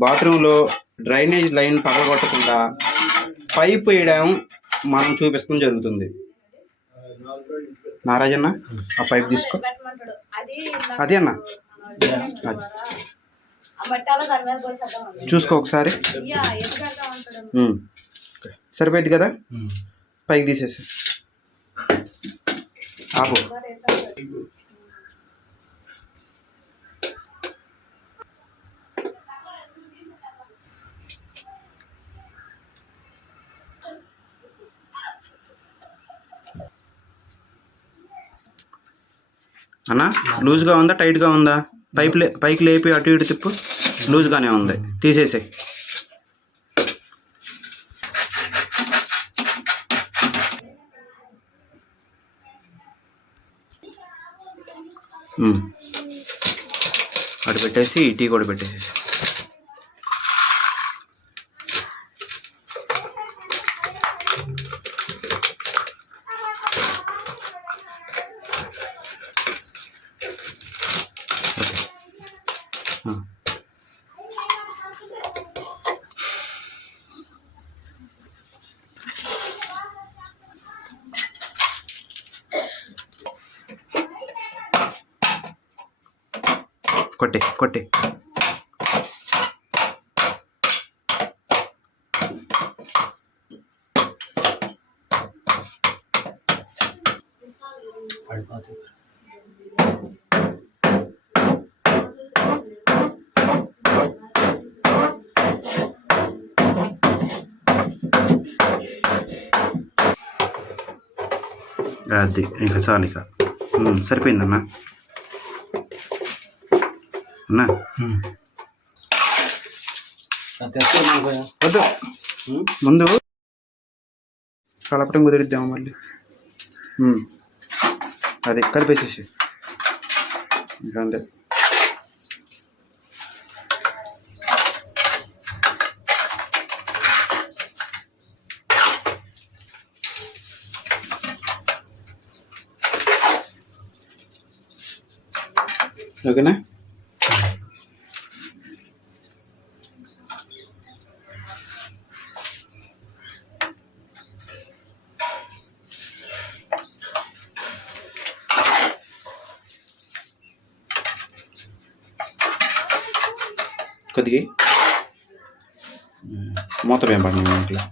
బాత్రూంలో drainage line పగలగొట్టకుండా pipe వేయడం మనం చూపిస్తాం జరుగుతుంది. నారాజన్న ఆ పైప్ తీసుకో. అదే అన్న అది చూసుకో ఒకసారి. సరిపోయింది కదా, పైకి తీసేసి ఆపు. అన్నా లూజ్గా ఉందా టైట్గా ఉందా? పైకి లేపి అటు ఇటు తిప్పు. లూజ్గానే ఉంది, తీసేసాయి. అటు పెట్టేసి టీ కూడా పెట్టేసేసి. కొట్టి కొట్టి అది ఇంకా చాలు. ఇక సరిపోయిందన్నా. అన్నా వద్దు, ముందు కలపటం కుదిరిద్దాము మళ్ళీ. అది కలిపేసేసి ఇంకా అంతే. ఓకేనా? కొద్దిగా మూత ఏం పడినా ఇంట్లో.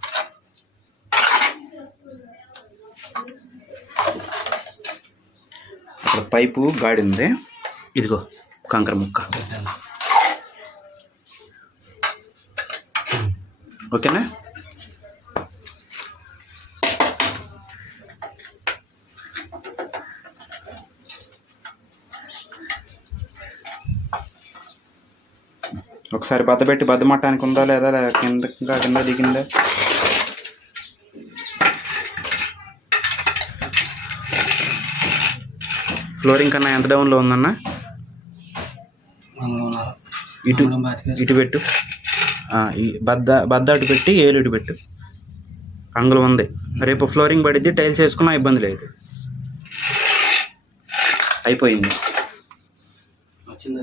అక్కడ పైపు గాడి ఉంది, ఇదిగో కంకర ముక్క. ఓకేనా? ఒకసారి బద్దపెట్టి బద్దమట్టానికి ఉందా లేదా, కింద దిగిందా? ఫ్లోరింగ్ కన్నా ఎంత డౌన్లో ఉందన్నా? ఇటు పెట్టు, బద్ద అటు పెట్టి ఏలు ఇటు పెట్టు. అంగుళం ఉంది. రేపు ఫ్లోరింగ్ పడిద్ది, టైల్స్ వేసుకున్నా ఇబ్బంది లేదు. అయిపోయింది. వచ్చింది.